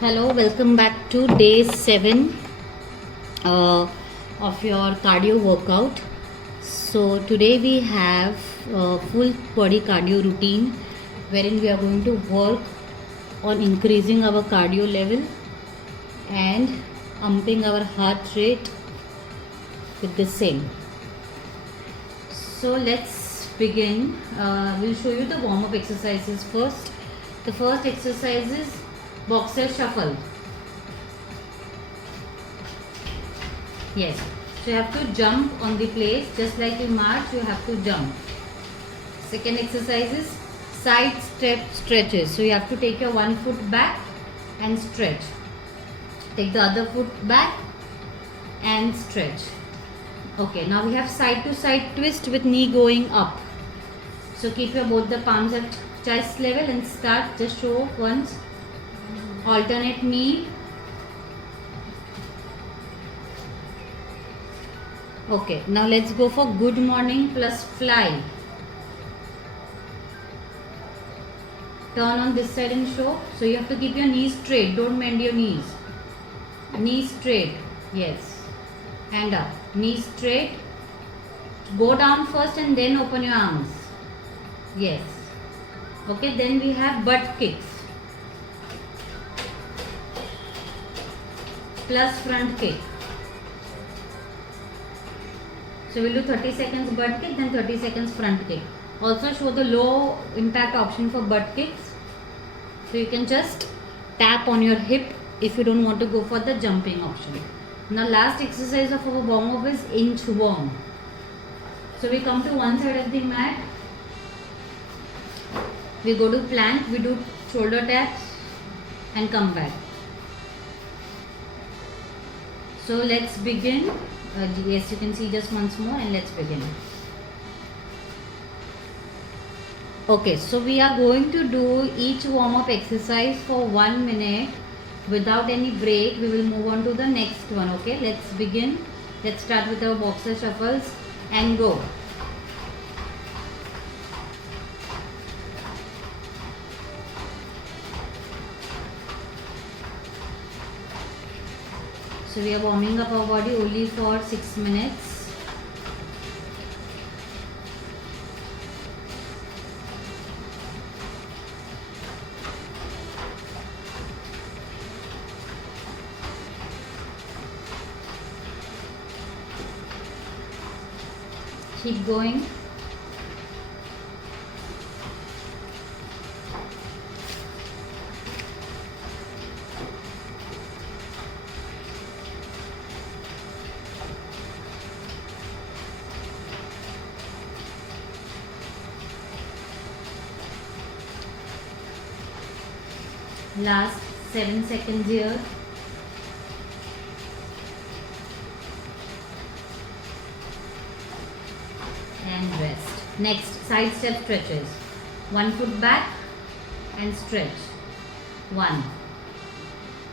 Hello, welcome back to day 7 of your cardio workout. So, today we have a full body cardio routine wherein we are going to work on increasing our cardio level and upping our heart rate with the same. So, let's begin. We'll show you the warm up exercises first. The first exercise is boxer shuffle. Yes, so you have to jump on the place just like you march, you have to jump. Second exercise is side step stretches. So you have to take your one foot back and stretch. Take the other foot back and stretch. Okay, now we have side to side twist with knee going up. So keep your both the palms at chest level and start. Just show once. Alternate knee. Okay, now let's go for good morning plus fly. Turn on this side and show. So you have to keep your knees straight. Don't bend your knees. Knees straight. Yes. And up. Knees straight. Go down first and then open your arms. Yes. Okay, then we have butt kicks. Plus front kick. So we'll do 30 seconds butt kick, then 30 seconds front kick. Also show the low impact option for butt kicks. So you can just tap on your hip if you don't want to go for the jumping option. Now last exercise of our warm up is inchworm. So we come to one side of the mat. We go to plank, we do shoulder taps and come back. So let's begin. Yes, you can see just once more and let's begin. Okay, so we are going to do each warm-up exercise for 1 minute without any break. We will move on to the next one. Okay, let's begin. Let's start with our boxer shuffles and go. So we are warming up our body only for 6 minutes. Keep going. Last 7 seconds here. And rest. Next, side step stretches. 1 foot back and stretch. 1,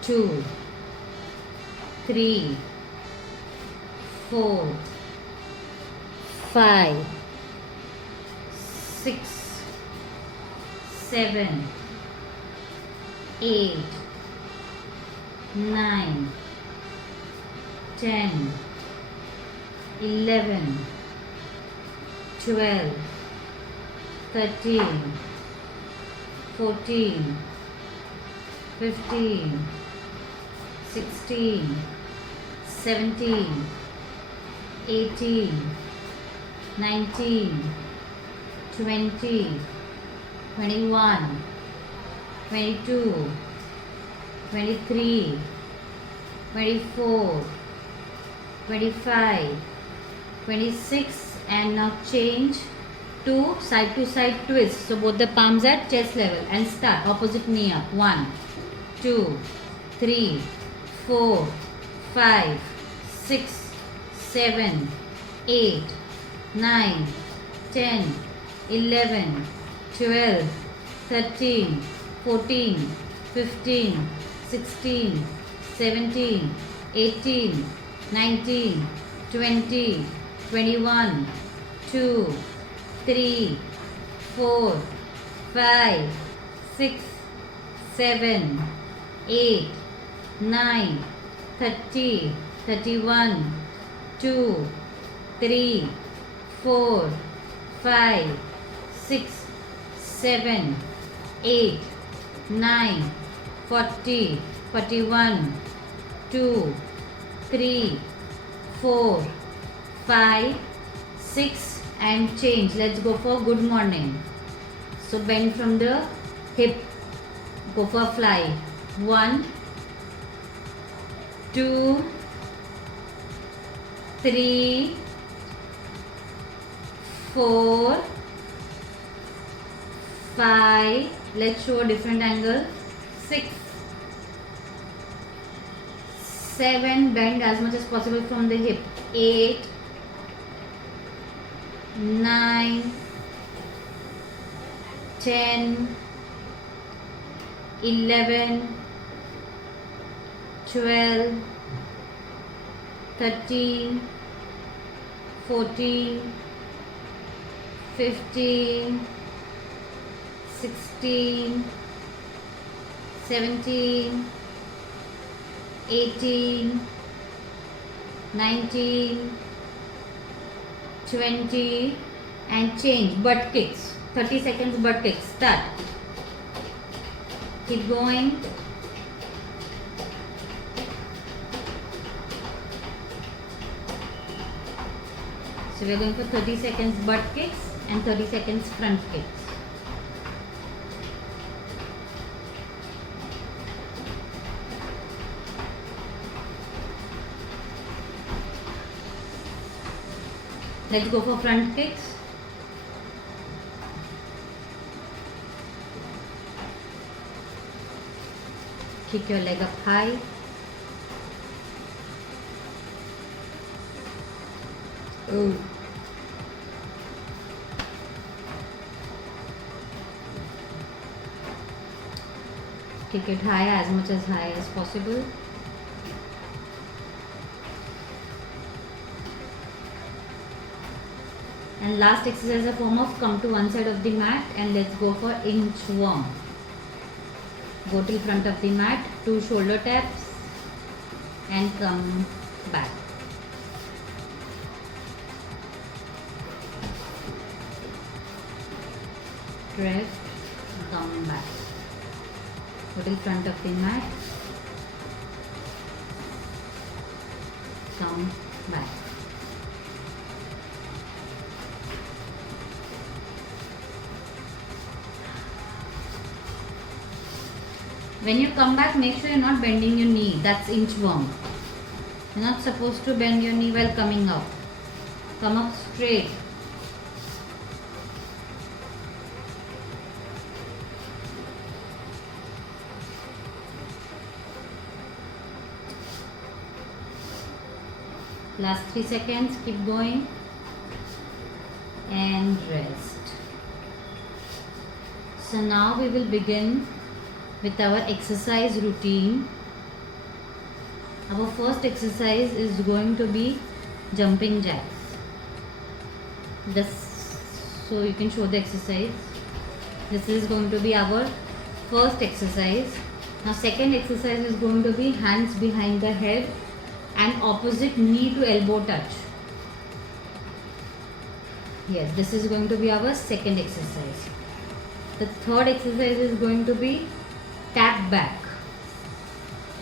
2, 3, 4, 5, 6, 7, 8, 9, 10, 11, 12, 13, 14, 15, 16, 17, 18, 19, 20, 21, 22, 23, 24, 25, 26, and now change to side twist. So both the palms at chest level and start opposite knee up. 1, 2, 3, 4, 5, 6, 7, 8, 9, 10, 11, 12, 13, 14, 15, 16, 17, 18, 19, 20, 21, 2, 3, 4, 5, 6, 7, 8, 9, 30, 31, 2, 3, 4, 5, 6, 7, 8, 9, 40, 41, 2, 3, 4, 5, 6 and change. Let's go for good morning. So bend from the hip. Go for fly. 1, 2, 3, 4, 5. Let's show a different angle. 6, 7. Bend as much as possible from the hip. 8, 9, 10, 11, 12, 13, 14, 15, 16, 17, 18, 19, 20 and change. Butt kicks. 30 seconds butt kicks. Start. Keep going. So we are going for 30 seconds butt kicks and 30 seconds front kicks. Let's go for front kicks. Kick your leg up high. Oh. Kick it high, as much as high as possible. And last exercise, a form of come to one side of the mat and let's go for inchworm. Go till front of the mat, 2 shoulder taps and come back. Drift, come back. Go till front of the mat, come back. When you come back, make sure you're not bending your knee. That's inchworm. You're not supposed to bend your knee while coming up. Come up straight. Last 3 seconds. Keep going. And rest. So now we will begin with our exercise routine. Our first exercise is going to be jumping jacks. So you can show the exercise. This is going to be our first exercise. Now second exercise is going to be hands behind the head and opposite knee to elbow touch. Yes, this is going to be our second exercise. The third exercise is going to be tap back.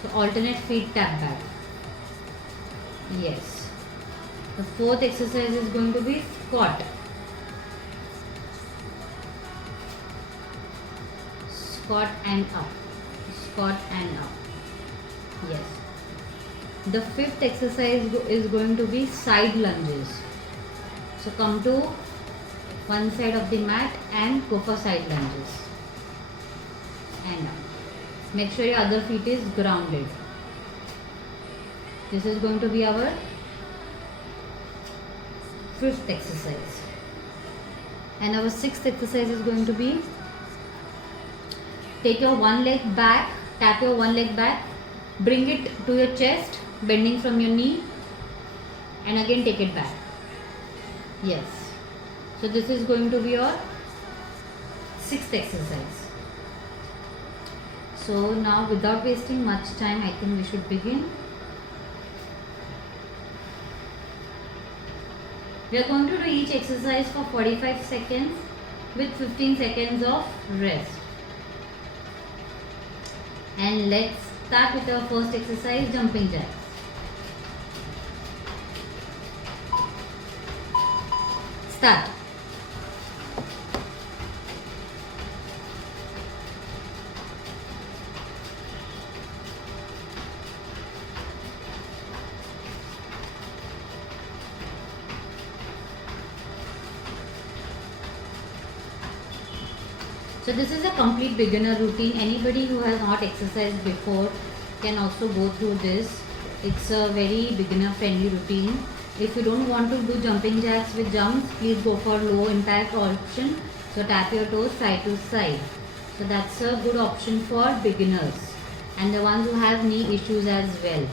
So alternate feet tap back. Yes. The fourth exercise is going to be squat. Squat and up. Squat and up. Yes. The fifth exercise is going to be side lunges. So come to one side of the mat and go for side lunges. And up. Make sure your other feet is grounded. This is going to be our fifth exercise. And our sixth exercise is going to be take your one leg back, tap your one leg back, bring it to your chest, bending from your knee, and again take it back. Yes. So this is going to be your sixth exercise. So now, without wasting much time, I think we should begin. We are going to do each exercise for 45 seconds with 15 seconds of rest. And let's start with our first exercise, jumping jacks. Start. So this is a complete beginner routine. Anybody who has not exercised before can also go through this. It's a very beginner friendly routine. If you don't want to do jumping jacks with jumps, please go for low impact option. So tap your toes side to side. So that's a good option for beginners and the ones who have knee issues as well.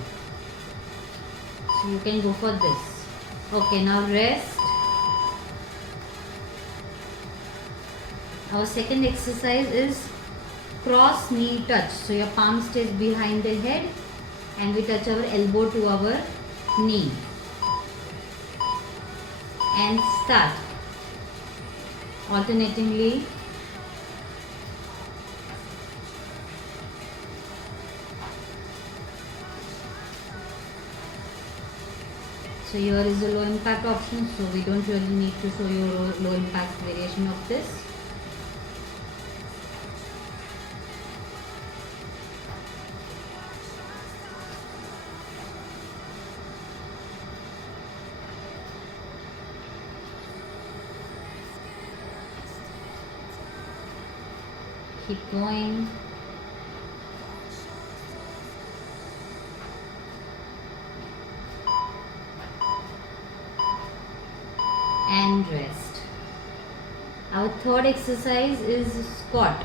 So you can go for this. Okay, now rest. Our second exercise is cross knee touch. So your palm stays behind the head and we touch our elbow to our knee. And start. Alternatingly. So here is a low impact option. So we don't really need to show you low impact variation of this. Keep going. And rest. Our third exercise is squat.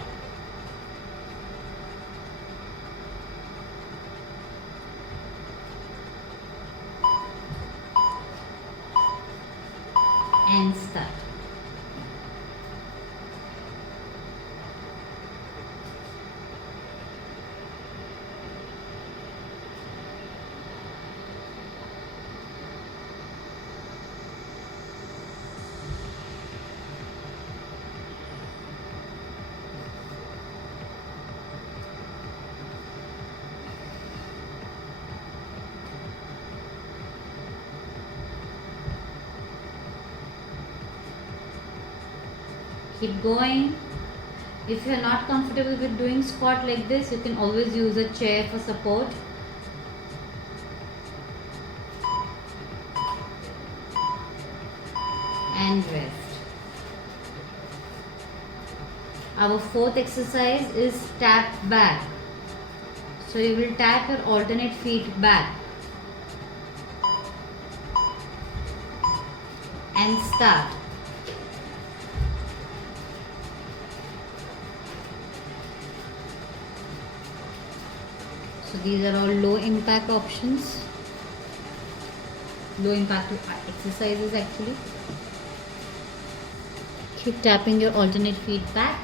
And start. Keep going. If you are not comfortable with doing squat like this, you can always use a chair for support. And rest. Our fourth exercise is tap back. So you will tap your alternate feet back. And start. So these are all low impact options, low impact exercises actually. Keep tapping your alternate feet back.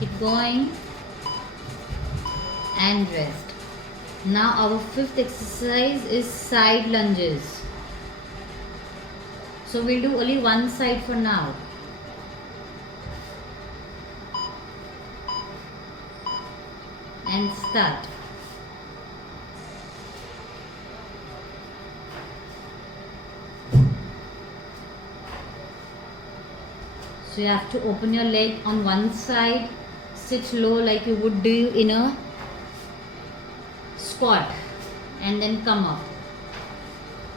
Keep going and rest. Now our fifth exercise is side lunges. So we'll do only one side for now. And start. So you have to open your leg on one side, sit low like you would do in a squat, and then come up.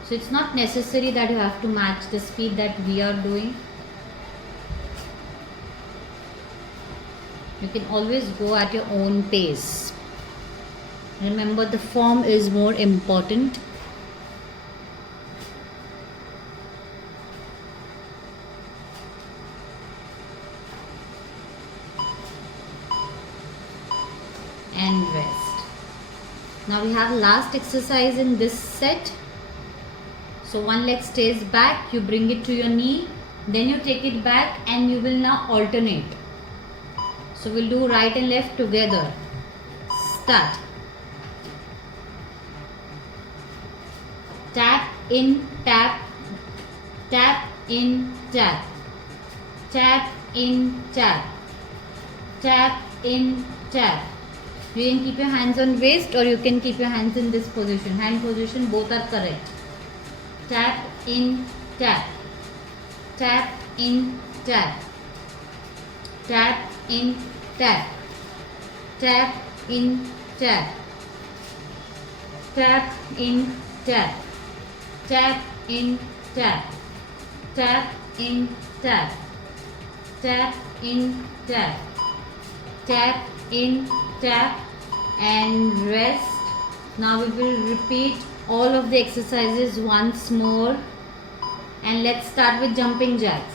So it's not necessary that you have to match the speed that we are doing. You can always go at your own pace. Remember, the form is more important. and rest. Now we have last exercise in this set. So one leg stays back, you bring it to your knee, then you take it back and you will now alternate. So we'll do right and left together. Start. Tap in, tap, tap in, tap, tap in, tap, tap in, tap. You can keep your hands on waist or you can keep your hands in this position. Hand position, both are correct. Tap in, tap, tap in, tap, tap in, tap, tap in, tap, tap in, tap, tap in, tap, tap in, tap, tap in, tap, tap in, tap, and rest. Now we will repeat all of the exercises once more, and let's start with jumping jacks.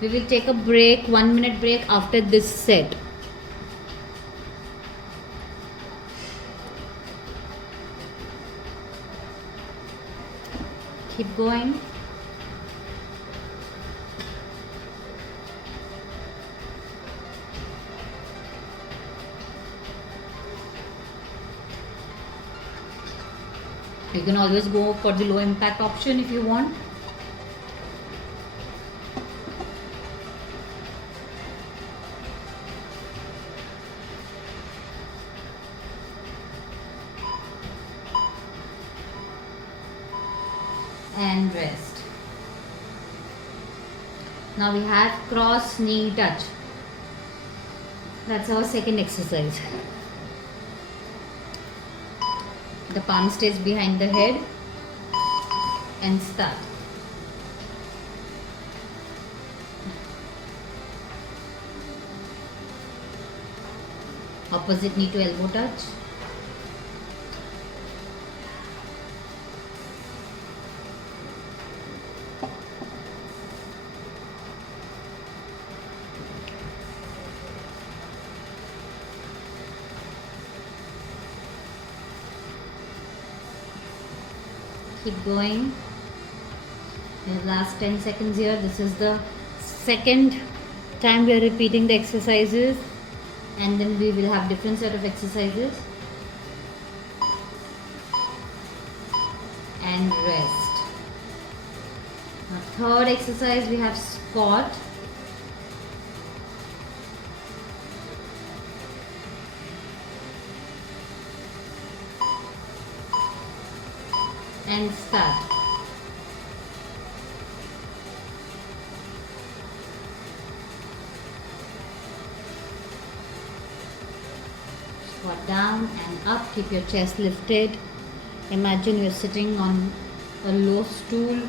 We will take a break, 1 minute break after this set. Keep going. You can always go for the low impact option if you want. And rest. Now we have cross knee touch. That's our second exercise. The palm stays behind the head and start. Opposite knee to elbow touch. Keep going. The last 10 seconds here. This is the second time we are repeating the exercises, and then we will have different set of exercises. And rest. Now third exercise we have squat. And start. Squat down and up. Keep your chest lifted. Imagine you're sitting on a low stool.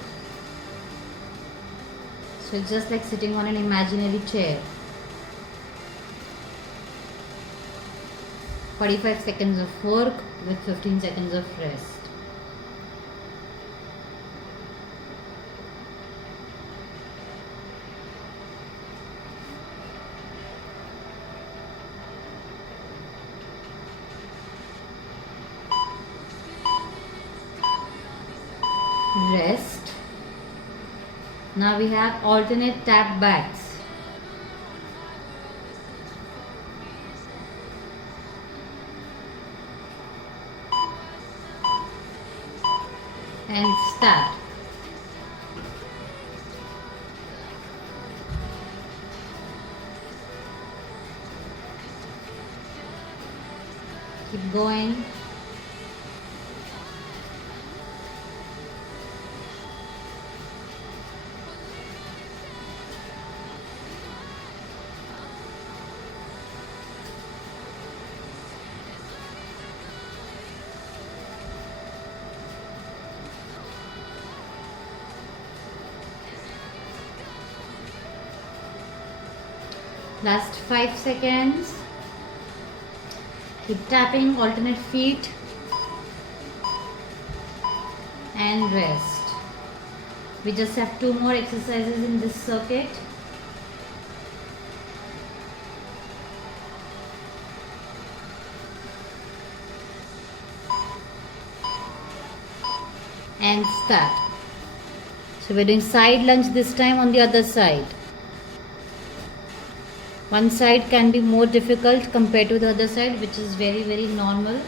So it's just like sitting on an imaginary chair. 45 seconds of work with 15 seconds of rest. Rest. Now we have alternate tap backs. And start. Keep going. Last 5 seconds. Keep tapping alternate feet and rest. We just have 2 more exercises in this circuit. and start. So we're doing side lunge this time on the other side. One side can be more difficult compared to the other side, which is very, very normal.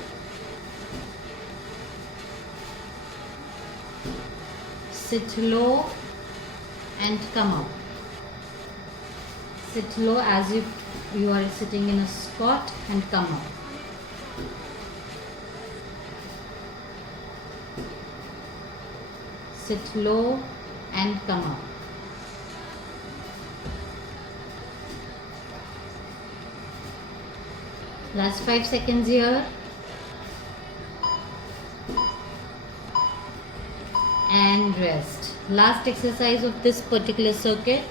Sit low and come up. Sit low as if you are sitting in a squat and come up. Sit low and come up. Last 5 seconds here. And rest. Last exercise of this particular circuit.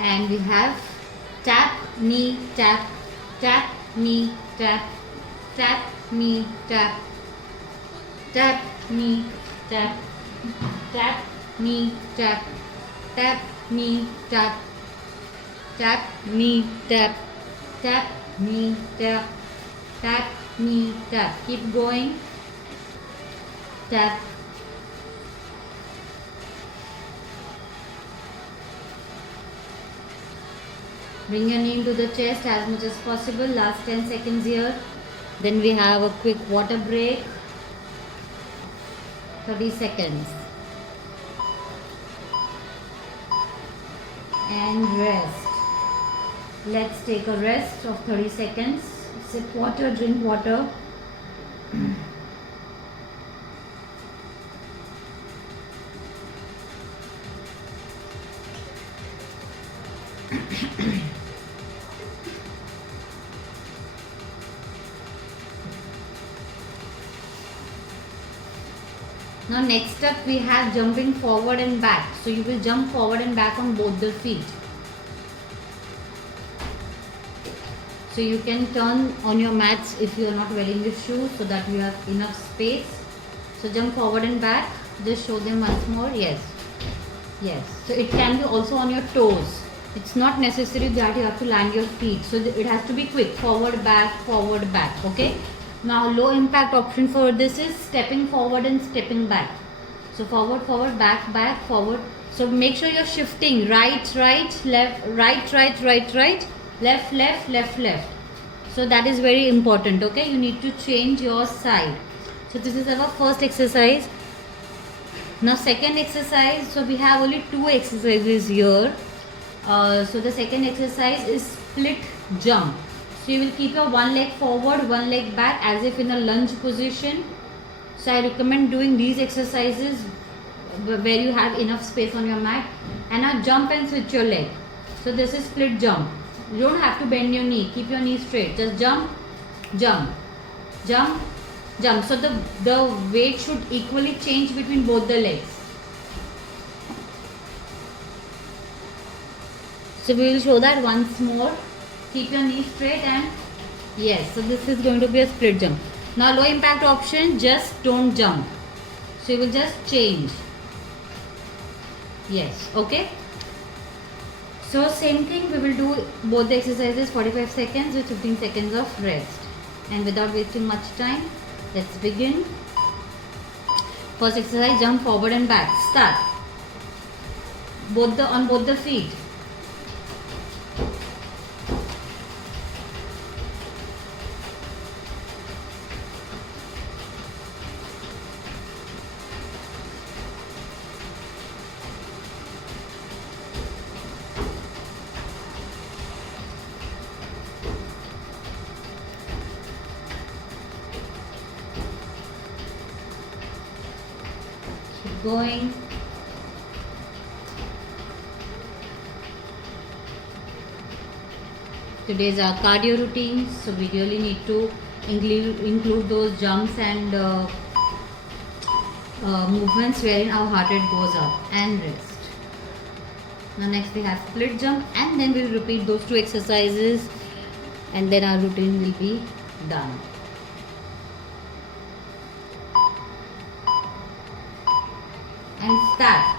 And we have tap, knee, tap, tap, knee, tap, tap, knee, tap, tap, knee, tap, tap, knee, tap, tap, knee, tap, tap, knee, tap, tap, knee, tap, tap, knee, tap. Keep going. Tap. Bring your knee into the chest as much as possible. Last 10 seconds here. Then we have a quick water break. 30 seconds. And rest. Let's take a rest of 30 seconds. Sip water, drink water. Now next up we have jumping forward and back. So you will jump forward and back on both the feet. So you can turn on your mats if you are not wearing the shoes so that you have enough space. So jump forward and back. Just show them once more. Yes. Yes. So it can be also on your toes. It's not necessary that you have to land your feet. So it has to be quick. Forward, back, okay? Now low impact option for this is stepping forward and stepping back. So forward, forward, back, back, forward. So make sure you're shifting right, right, left, right, right, right, right, left, left, left, left. So that is very important, okay? You need to change your side. So this is our first exercise. Now second exercise, so we have only 2 exercises here. So the second exercise is split jump. So you will keep your one leg forward, one leg back as if in a lunge position. So I recommend doing these exercises where you have enough space on your mat. And now jump and switch your leg. So this is split jump. You don't have to bend your knee. Keep your knee straight. Just jump, jump, jump, jump. So the weight should equally change between both the legs. So we will show that once more. Keep your knee straight and yes, so this is going to be a split jump. Now low impact option, just don't jump. So you will just change. Yes, okay. So same thing, we will do both the exercises 45 seconds with 15 seconds of rest. And without wasting much time, let's begin. First exercise, jump forward and back. Start. On both the feet. Going. Today is our cardio routine, so we really need to include those jumps and movements wherein our heart rate goes up and rest. Now next we have split jump and then we'll repeat those 2 exercises and then our routine will be done. And start.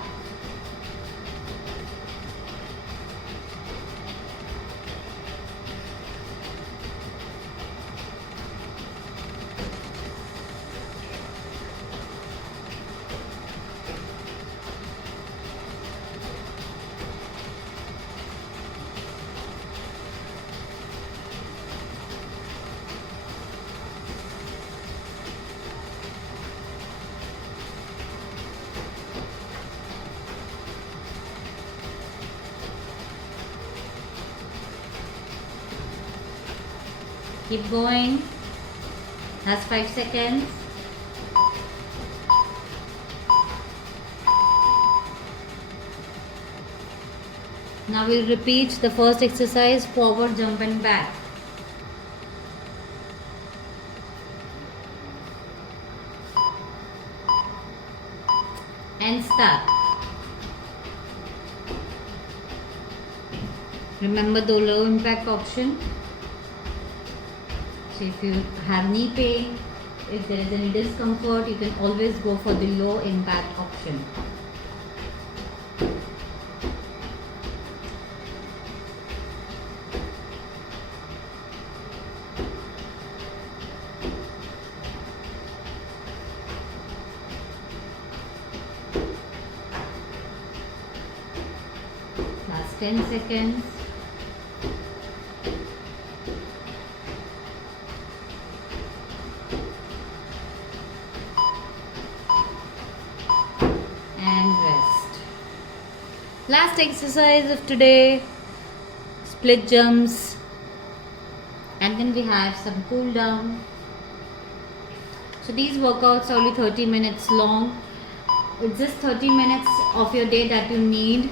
Keep going. Last 5 seconds. Now we'll repeat the first exercise, forward jump and back. And start. Remember the low impact option. So if you have knee pain, if there is any discomfort, you can always go for the low impact option. Last 10 seconds. And rest. Last exercise of today, split jumps, and then we have some cool down. So these workouts are only 30 minutes long. It's just 30 minutes of your day that you need,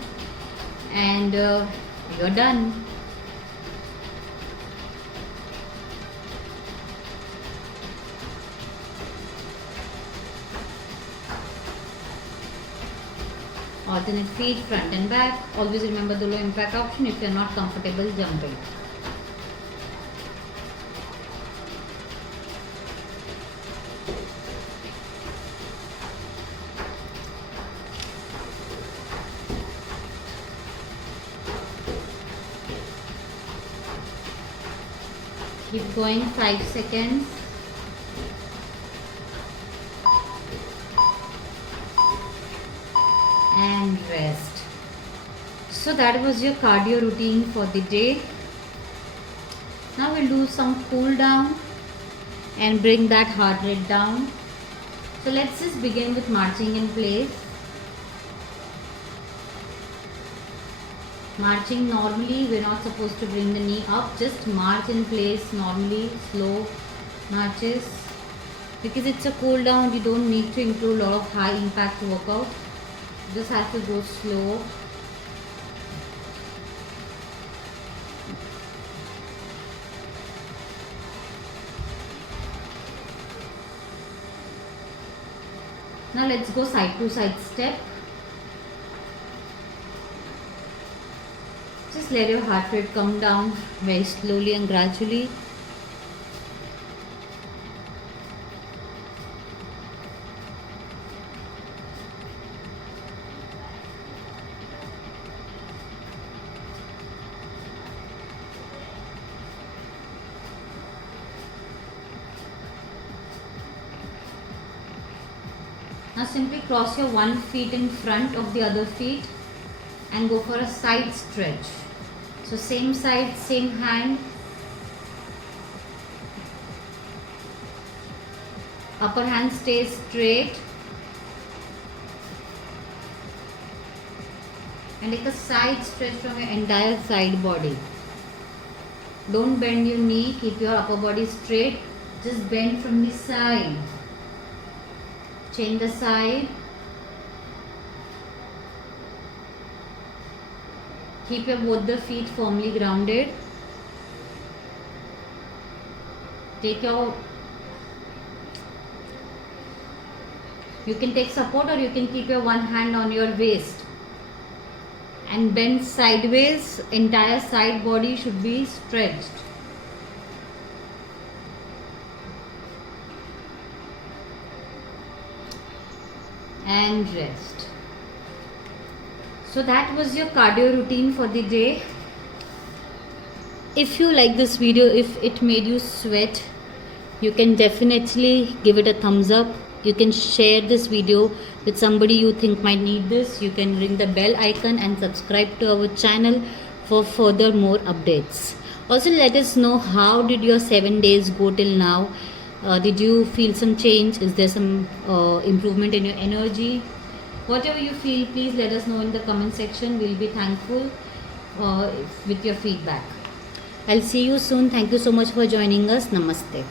and you're done. Alternate feet, front and back. Always remember the low impact option if you're not comfortable jumping. Keep going, 5 seconds. And rest. So that was your cardio routine for the day. Now we'll do some cool down and bring that heart rate down. So let's just begin with marching in place. Marching normally, we're not supposed to bring the knee up, just march in place normally, slow marches. Because it's a cool down, you don't need to include a lot of high impact workout. You just have to go slow. Now let's go side to side step. Just let your heart rate come down very slowly and gradually. Now simply cross your one feet in front of the other feet and go for a side stretch. So same side, same hand. Upper hand stays straight. And take a side stretch from your entire side body. Don't bend your knee, keep your upper body straight. Just bend from the side. Change the side. Keep your both the feet firmly grounded. You can take support or you can keep your one hand on your waist. And bend sideways, entire side body should be stretched. And rest. So that was your cardio routine for the day. If you like this video, if it made you sweat, you can definitely give it a thumbs up. You can share this video with somebody you think might need this. You can ring the bell icon and subscribe to our channel for further more updates. Also let us know how did your 7 days go till now. Did you feel some change? Is there some improvement in your energy? Whatever you feel, please let us know in the comment section. We'll be thankful with your feedback. I'll see you soon. Thank you so much for joining us. Namaste.